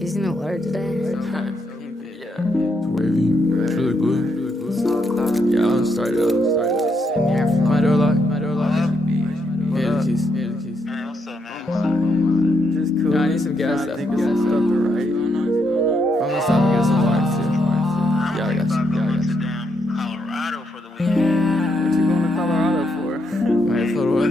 He's in the water today. Yeah. It's wavy. It's really blue. Yeah, I'll start it up. My door lock. Here the keys. Man, what's up, man? Just cool. Yeah, I need some gas stuff. Right. I'm gonna stop and get some water too. Yeah, I got you. To damn Colorado for the weekend. What you going to Colorado for? Wait, for what? I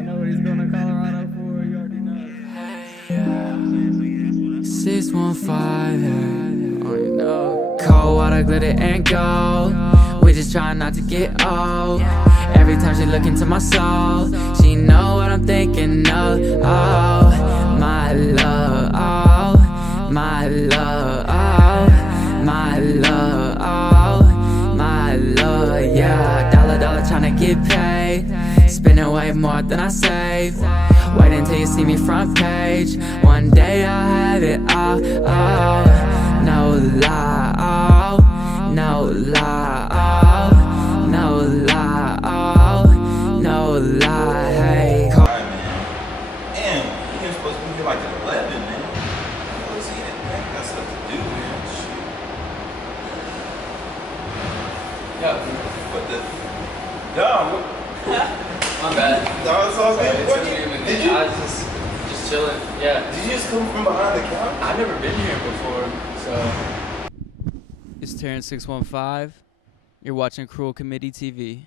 know what he's going to Colorado for. You already know. 615. Oh, you know. Cold water, glitter, and gold. We just trying not to get old. Every time she look into my soul, she know what I'm thinking of. Oh, my love. Oh, my love. Oh, my love. Oh, my love. Yeah, dollar tryna get paid. Spending way more than I save. Wait until you see me front page. One day I'll have it all. Oh, no lie. Oh, no lie. Oh, no lie. Oh, no lie. Hey. And you're supposed to be here like at 11, man. Let's eat it, man. Got stuff to do, man. Shoot. Yeah. What the? Dog. My bad. Dog, it's all good. What did you? I was just chilling. Yeah. Did you just come from behind the couch? I've never been here before, so. It's Terrence 615. You're watching Cruel Committee TV.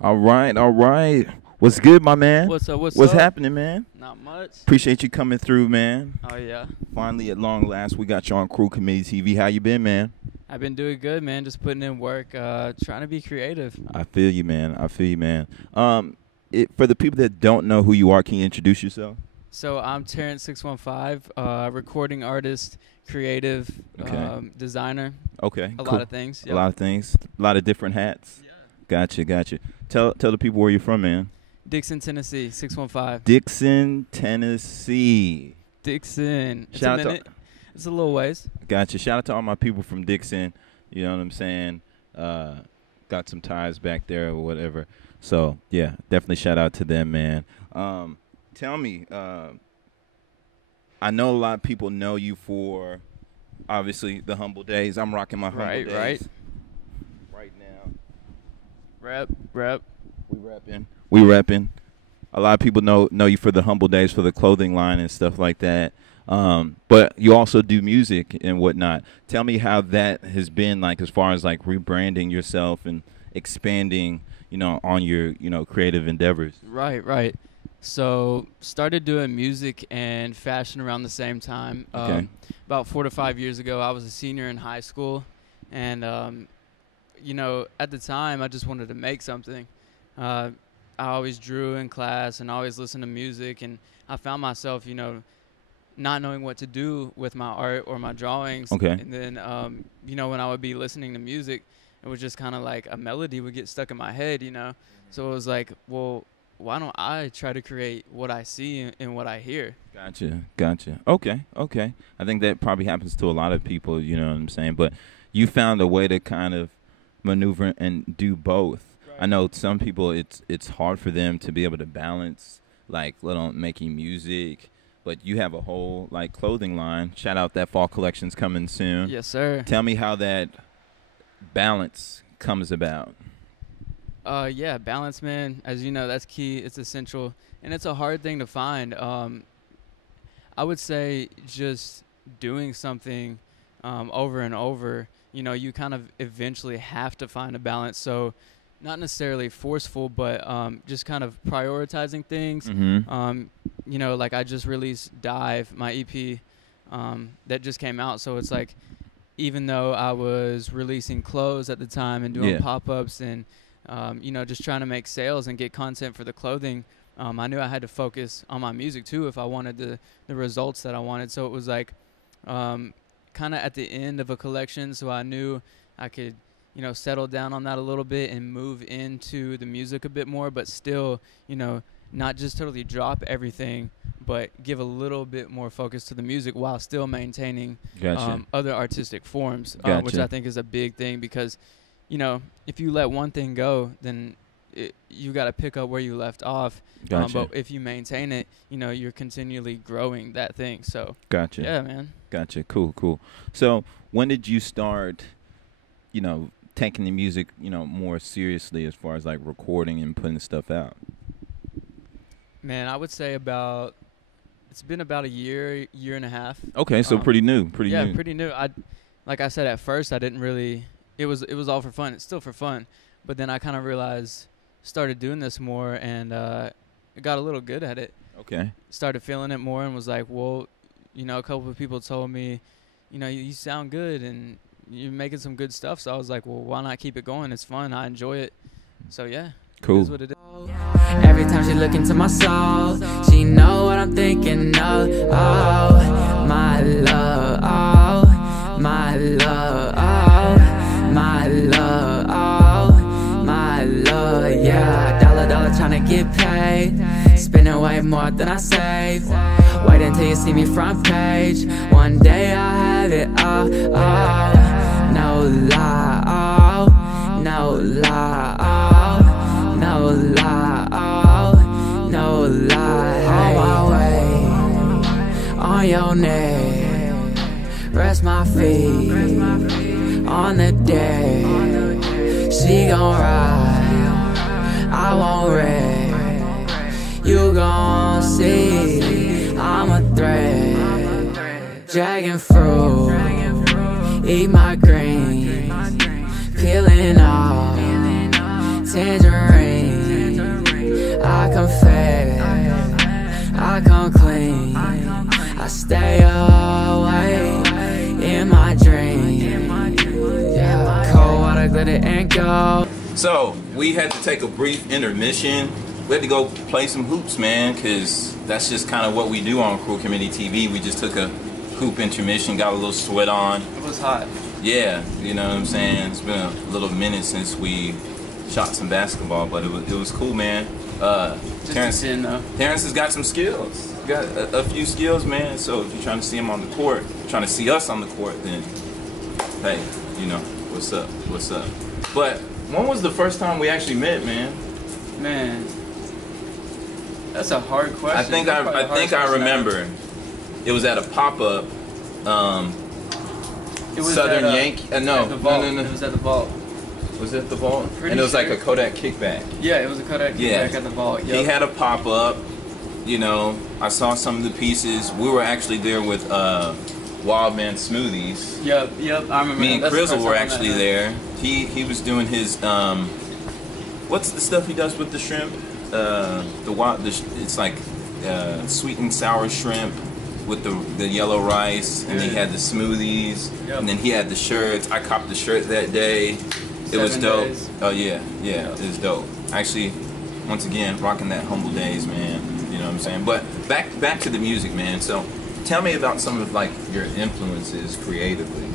All right. What's good, my man? What's up? What's happening, man? Not much. Appreciate you coming through, man. Oh yeah. Finally, at long last, we got you on Cruel Committee TV. How you been, man? I've been doing good, man. Just putting in work, trying to be creative. I feel you, man. For the people that don't know who you are, can you introduce yourself? So I'm Terrence 615, recording artist, creative, designer. Okay. A cool. lot of things. Yep. A lot of things. A lot of different hats. Yeah. Gotcha. Tell the people where you're from, man. Dixon, Tennessee, 615. Dixon, Tennessee. Dixon. It's Shout a out minute. It's a little ways. Gotcha. Shout out to all my people from Dixon. You know what I'm saying? Got some ties back there or whatever. So, yeah, definitely shout out to them, man. Tell me, I know a lot of people know you for, obviously, the Humble Days. I'm rocking my Humble Days. Right now. Rep. We repping. A lot of people know you for the Humble Days, for the clothing line and stuff like that. But you also do music and whatnot. Tell me how that has been, like, as far as like rebranding yourself and expanding, on your, creative endeavors. Right. So started doing music and fashion around the same time. Okay. About 4 to 5 years ago, I was a senior in high school, and at the time, I just wanted to make something. I always drew in class and always listened to music, and I found myself, not knowing what to do with my art or my drawings. Okay. And then, when I would be listening to music, it was just kind of like a melody would get stuck in my head, So it was like, well, why don't I try to create what I see and what I hear? Gotcha. Okay. I think that probably happens to a lot of people, you know what I'm saying? But you found a way to kind of maneuver and do both. Right. I know some people, it's hard for them to be able to balance, like, let alone making music. But you have a whole, like, clothing line. Shout out, that fall collection's coming soon. Yes, sir. Tell me how that balance comes about. Yeah, balance, man. As you know, that's key. It's essential. And it's a hard thing to find. I would say just doing something over and over, you kind of eventually have to find a balance. So not necessarily forceful, but just kind of prioritizing things. Mm-hmm. Like I just released Dive, my EP, that just came out. So it's like, even though I was releasing clothes at the time and doing pop-ups and, just trying to make sales and get content for the clothing, I knew I had to focus on my music too if I wanted the results that I wanted. So it was like kind of at the end of a collection, so I knew I could settle down on that a little bit and move into the music a bit more, but still, not just totally drop everything, but give a little bit more focus to the music while still maintaining other artistic forms, which I think is a big thing because, if you let one thing go, then, you got to pick up where you left off. Gotcha. But if you maintain it, you know, you're continually growing that thing. So Gotcha. yeah, man. Gotcha. Cool. So when did you start, you know, taking the music, you know, more seriously as far as like recording and putting stuff out? Man, I would say it's been about a year and a half. Okay, so pretty new. Pretty new. Like I said, at first I didn't really. It was all for fun. It's still for fun, but then I kind of started doing this more, and got a little good at it. Okay. Started feeling it more, and was like, well, you know, a couple of people told me, you know, you sound good and you're making some good stuff. So I was like, well, why not keep it going? It's fun. I enjoy it. So yeah. Cool. That's what it is. Every time she look into my soul, she know what I'm thinking of. Oh, my love. Oh, my love. Oh, my love. Oh, my love. Yeah, dollar tryna get paid. Spending way more than I save. Wait until you see me front page. One day I'll have it all. Oh, no lie. Oh, no lie. Oh, no lie. Oh, no lie. On my way, on your neck. Rest my feet on the deck. She gon' ride, I won't wreck. You gon' see I'm a threat. Dragon fruit, eat my greens, peeling off tangerine. I confess, I come clean. I stay away in my dream. Yeah, cold water, glitter and gold. So we had to take a brief intermission. We had to go play some hoops, man, because that's just kind of what we do on Cruel Committee TV. We just took a hoop intermission, got a little sweat on. It was hot. Yeah, you know what I'm saying? It's been a little minute since we shot some basketball, but it was cool, man. Terrence has got some skills. Got a few skills, man. So if you're trying to see him on the court, trying to see us on the court, then hey, you know, what's up? But when was the first time we actually met, man? Man, that's a hard question. I think I remember. It was at a pop-up. It was Southern at, Yankee. No. No. It was at the Vault. Was it the Vault? Pretty And it was like sure. a Kodak kickback. Yeah, it was a Kodak kickback at the Vault. Yep. He had a pop-up. You know, I saw some of the pieces. We were actually there with Wild Man Smoothies. Yep. I remember. Me and Crizzle were actually there. He was doing his what's the stuff he does with the shrimp? It's like sweet and sour shrimp with the yellow rice, and he had the smoothies, and then he had the shirts. I copped the shirt that day. It was dope. Days. Oh yeah, it was dope. Actually, once again, rocking that Humble Days, man. You know what I'm saying? But back to the music, man. So tell me about some of like your influences creatively.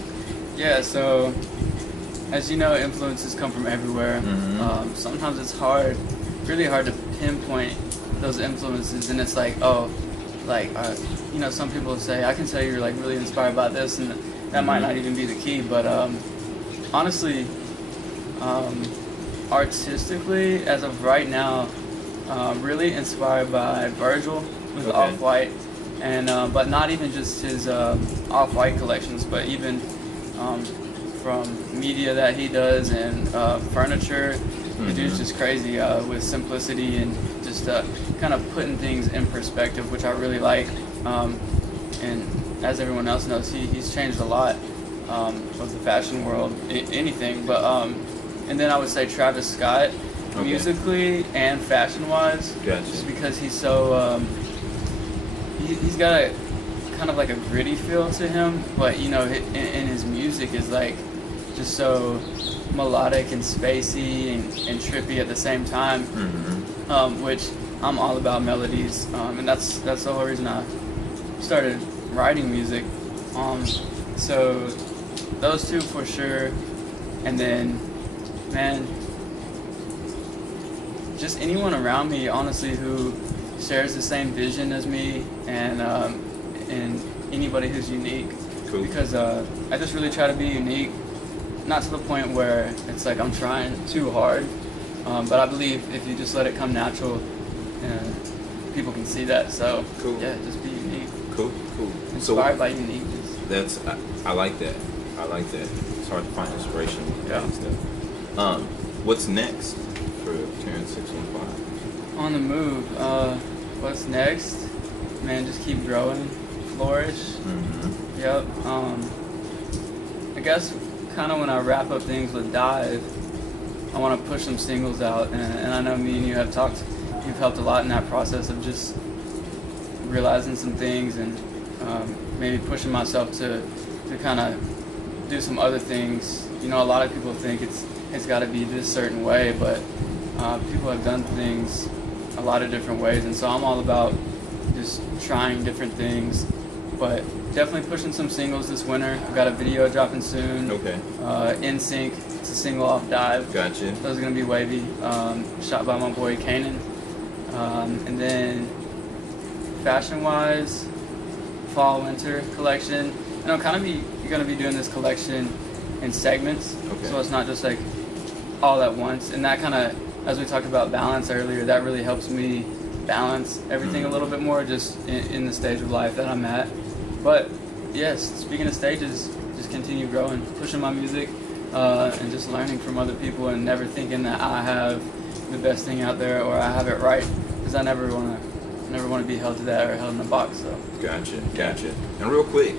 Yeah, so as you know, influences come from everywhere. Mm-hmm. Sometimes it's really hard to pinpoint those influences, and it's like, you know, some people say, I can tell you're like really inspired by this, and that might not even be the key, but honestly, artistically, as of right now, really inspired by Virgil with Off-White, and but not even just his Off-White collections, but even from media that he does and furniture. The dude's just crazy with simplicity and just kind of putting things in perspective, which I really like. And as everyone else knows, he's changed a lot of the fashion world, anything. But and then I would say Travis Scott, musically and fashion-wise, just because he's so he's got a kind of like a gritty feel to him, but you know, in his music is like just so melodic and spacey and trippy at the same time, which I'm all about melodies, and that's the whole reason I started writing music. So those two for sure, and then, man, just anyone around me, honestly, who shares the same vision as me, and anybody who's unique. Cool. Because I just really try to be unique, not to the point where it's like I'm trying too hard, But I believe if you just let it come natural, people can see that. So Cool. yeah, just be unique. Cool. Inspired by uniqueness. That's I like that. I like that. It's hard to find inspiration with that stuff. What's next for Terrence 615? On the move. What's next? Man, just keep growing, flourish. Mm-hmm. Yep. I guess kind of when I wrap up things with Dive, I want to push some singles out, and I know me and you have talked. You've helped a lot in that process of just realizing some things and maybe pushing myself to kind of do some other things. You know, a lot of people think it's got to be this certain way, but people have done things a lot of different ways, and so I'm all about just trying different things, but definitely pushing some singles this winter. I've got a video dropping soon. Okay. In Sync. It's a single off Dive. Gotcha. Those are gonna be wavy. Shot by my boy Kanan. And then fashion-wise, fall/winter collection. And I'm gonna be doing this collection in segments. Okay. So it's not just like all at once. And that kind of, as we talked about balance earlier, that really helps me balance everything a little bit more just in the stage of life that I'm at. But yes, speaking of stages, just continue growing, pushing my music, and just learning from other people, and never thinking that I have the best thing out there or I have it right, because I never want to be held to that or held in a box. So Gotcha. And real quick,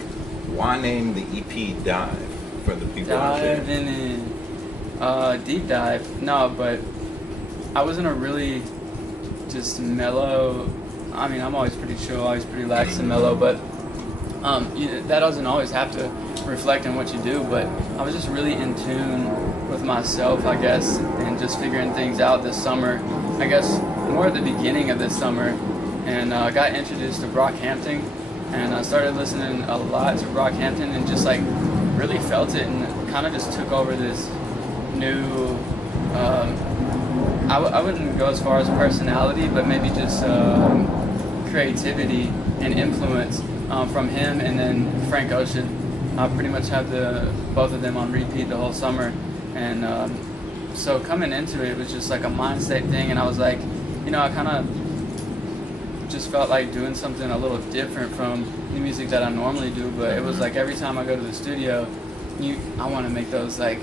why name the EP Dive for the people out there? diving in, deep dive. No, but I was in a really just mellow. I mean, I'm always pretty chill, always pretty lax and mellow, but that doesn't always have to reflect on what you do. But I was just really in tune with myself, I guess, and just figuring things out this summer. I guess more at the beginning of this summer, and got introduced to Brockhampton, and I started listening a lot to Brockhampton, and just like really felt it, and kind of just took over this new. I wouldn't go as far as personality, but maybe just creativity and influence from him, and then Frank Ocean. I pretty much have both of them on repeat the whole summer, and so coming into it was just like a mind state thing, and I was like, you know, I kind of just felt like doing something a little different from the music that I normally do, but it was like every time I go to the studio, I want to make those like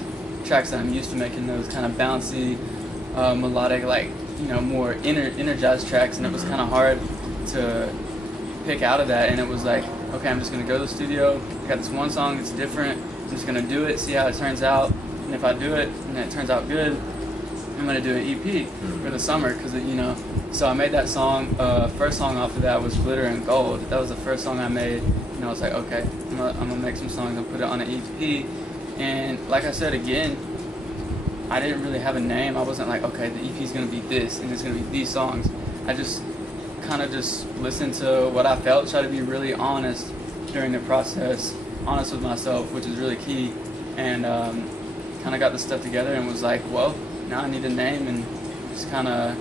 tracks that I'm used to making, those kind of bouncy, melodic, like, you know, more energized tracks, and it was kind of hard to pick out of that, and it was like, okay, I'm just going to go to the studio, I got this one song, it's different, I'm just going to do it, see how it turns out, and if I do it and it turns out good, I'm going to do an EP for the summer, because, you know, so I made that song. First song off of that was Glitter and Gold. That was the first song I made, and I was like, okay, I'm going to make some songs and put it on an EP. And like I said again, I didn't really have a name. I wasn't like, okay, the EP is going to be this, and it's going to be these songs. I just kind of just listened to what I felt, try to be really honest during the process, honest with myself, which is really key, and kind of got the stuff together and was like, well, now I need a name, and just kind of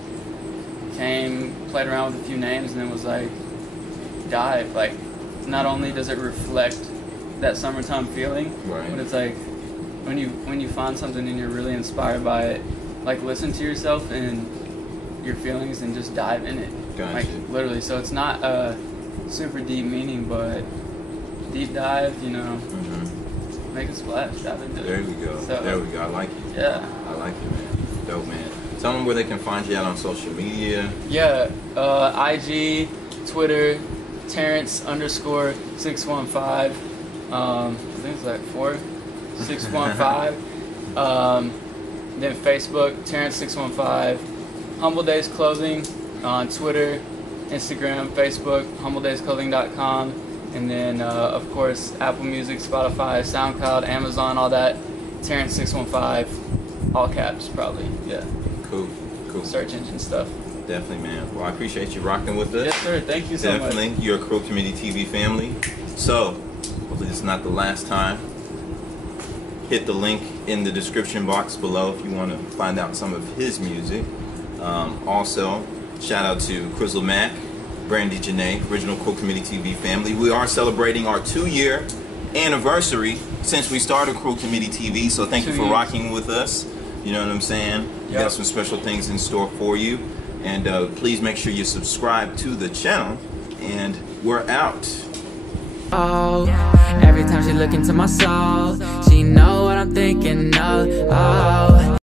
played around with a few names, and then was like, Dive. Like, not only does it reflect that summertime feeling, right, but it's like when you find something and you're really inspired by it, like, listen to yourself and your feelings and just dive in it. Gotcha. Like, literally. So it's not a super deep meaning, but deep dive, you know, make a splash, dive into it. There we go. So, there we go. I like it. Yeah. I like it, man. Dope, man. Tell them where they can find you out on social media. Yeah, IG, Twitter, Terrence_615. I think it's like 615. Then Facebook, Terrence615. Humble Days Clothing on Twitter, Instagram, Facebook, humbledaysclothing.com. And then, of course, Apple Music, Spotify, SoundCloud, Amazon, all that. Terrence615, all caps, probably. Yeah. Cool. Search engine stuff. Definitely, man. Well, I appreciate you rocking with us. Yes, sir. Thank you so much. Definitely. You're a Crow Community TV family. So, hopefully it's not the last time. Hit the link in the description box below if you want to find out some of his music. Also, shout out to Crizzle Mack, Brandy Janae, original Crow Community TV family. We are celebrating our 2-year anniversary since we started Crow Community TV, so thank you for rocking with us. You know what I'm saying? We Yep. got some special things in store for you. And please make sure you subscribe to the channel. And we're out. Oh, every time she look into my soul, she know what I'm thinking of. Oh.